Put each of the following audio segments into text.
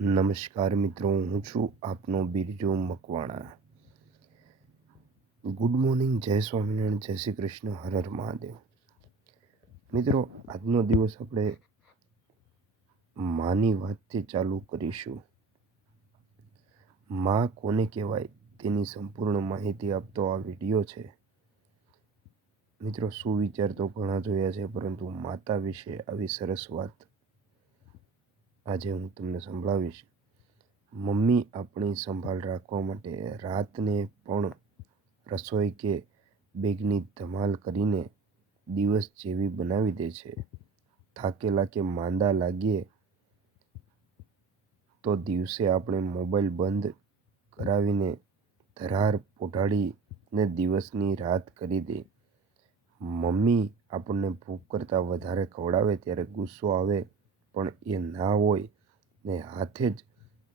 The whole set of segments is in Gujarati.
નમસ્કાર મિત્રો, હું છું આપનો બિરજુ મકવાણા. ગુડ મોર્નિંગ, જય સ્વામિનારાયણ, જય શ્રી કૃષ્ણ, હર હર મહાદેવ. મિત્રો, આજનો દિવસ આપણે માની વાતથી ચાલુ કરીશું. માં કોને કહેવાય તેની સંપૂર્ણ માહિતી આપતો આ વિડીયો છે. મિત્રો, સુવિચાર તો ઘણા જોયા છે, પરંતુ માતા વિશે આવી સરસ વાત આજે હું તમને સંભળાવીશ. મમ્મી આપણી સંભાળ રાખવા માટે રાતને પણ રસોઈ કે બેગની ધમાલ કરીને દિવસ જેવી બનાવી દે છે. થાકેલા કે માંદા લાગીએ તો દિવસે આપણે મોબાઈલ બંધ કરાવીને ધરાર પોઢાડીને દિવસની રાત કરી દે. મમ્મી આપણને ભૂખ કરતાં વધારે ખવડાવે ત્યારે ગુસ્સો આવે, પણ એ ના હોય ને હાથે જ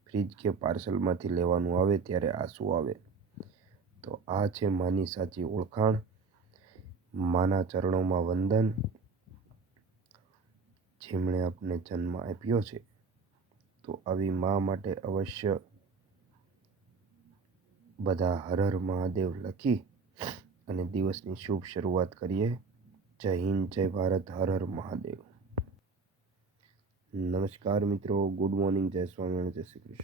ફ્રીજ કે પાર્સલમાંથી લેવાનું આવે ત્યારે આંસુ આવે. તો આ છે માની સાચી ઓળખાણ. માના ચરણોમાં વંદન, જેમણે આપણને જન્મ આપ્યો છે. તો આવી મા માટે અવશ્ય બધા હર હર મહાદેવ લખી અને દિવસની શુભ શરૂઆત કરીએ. જય હિન્દ, જય ભારત, હર હર મહાદેવ. નમસ્કાર મિત્રો, ગુડ મોર્નિંગ, જય સ્વામિનારાયણ, જય શ્રી કૃષ્ણ.